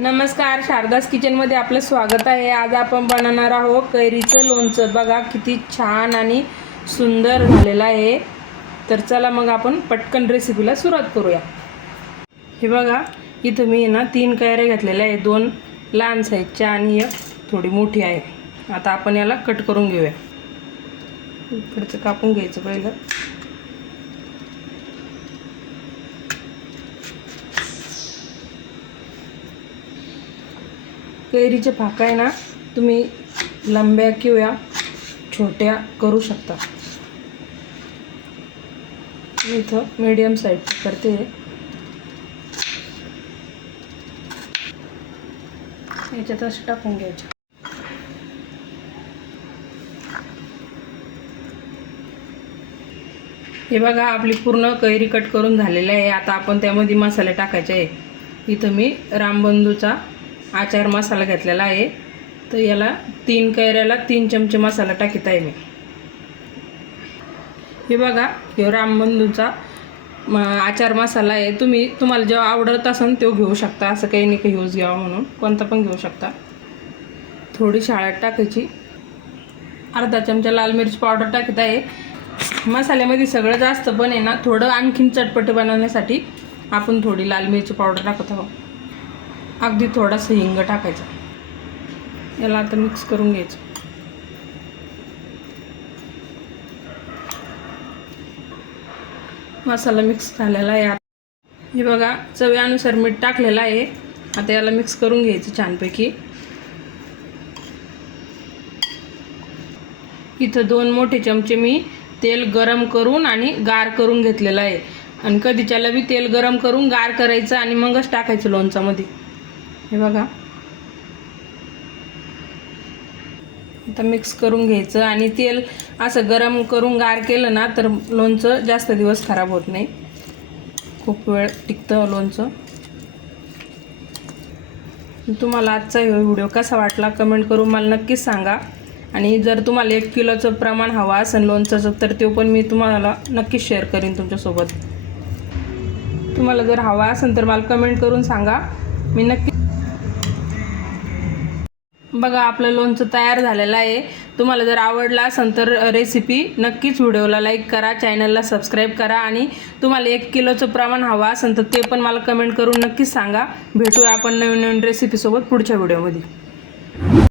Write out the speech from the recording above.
नमस्कार शारदास किचनमध्ये आपलं स्वागत आहे. आज आपण बनवणार आहोत कैरीचं लोणचं. बघा किती छान आणि सुंदर झालेलं आहे. तर चला मग आपण पटकन रेसिपीला सुरुवात करूया. हे बघा इथं मी ना तीन कैऱ्या घेतलेल्या आहे दोन लहान साईजच्या आणि एक थोडी मोठी आहे. आता आपण याला कट करून घेऊया. इकडचं कापून घ्यायचं पहिलं. कैरीचे फाका आहे ना तुम्ही लंब्या किंवा छोट्या करू शकता. मी इथं मीडियम साईज करते. याच्यात असं टाकून घ्यायचे. हे बघा आपली पूर्ण कैरी कट करून झालेली आहे. आता आपण त्यामध्ये मसाले टाकायचे आहे. इथं मी रामबंधूचा आचार मसाला घेतलेला आहे. तर याला तीन कैऱ्याला तीन चमचे मसाला टाकीत आहे मी. हे बघा हे रामबंधूचा म आचार मसाला आहे. तुम्ही तुम्हाला जेव्हा आवडत असेल तो घेऊ शकता. असं काही नाही काही यूज घ्यावा म्हणून. कोणता पण घेऊ शकता. थोडी शाळात टाकायची. अर्धा चमचा लाल मिरची पावडर टाकत आहे मसाल्यामध्ये सगळं जास्त पण आहे ना थोडं आणखीन चटपटे बनवण्यासाठी आपण थोडी लाल मिरची पावडर टाकत आहोत. अगदी थोडासा हिंग टाकायचा. याला आता मिक्स करून घ्यायचं. मसाला मिक्स झालेला आहे आता. हे बघा चव्यानुसार मीठ टाकलेलं आहे. आता याला मिक्स करून घ्यायचं छानपैकी. इथं दोन मोठे चमचे मी तेल गरम करून आणि गार करून घेतलेलं आहे. आणि कधीच्याला बी तेल गरम करून गार करायचं आणि मगच टाकायचं लोणचामध्ये हे बघा. आता मिक्स करून घ्यायचं आणि तेल असं गरम करून गार केलं ना तर लोणचं जास्त दिवस खराब होत नाही. खूप वेळ टिकतं लोणचं. तुम्हाला आजचा हा व्हिडिओ कसा वाटला कमेंट करून मला नक्कीच सांगा. आणि जर तुम्हाला एक किलोचं प्रमाण हवं असेल लोणचं तर ते पण मी तुम्हाला नक्कीच शेअर करीन तुमच्यासोबत. तुम्हाला जर हवा असेल तर मला कमेंट करून सांगा. मी नक्की बघा आपलं लोणचं तयार झालेलं आहे. तुम्हाला जर आवडला असेल तर रेसिपी नक्कीच व्हिडिओला लाईक करा चॅनलला सबस्क्राईब करा आणि तुम्हाला एक किलोचं प्रमाण हवं असेल तर ते पण मला कमेंट करून नक्कीच सांगा. भेटूया आपण नवीन नवीन रेसिपीसोबत पुढच्या व्हिडिओमध्ये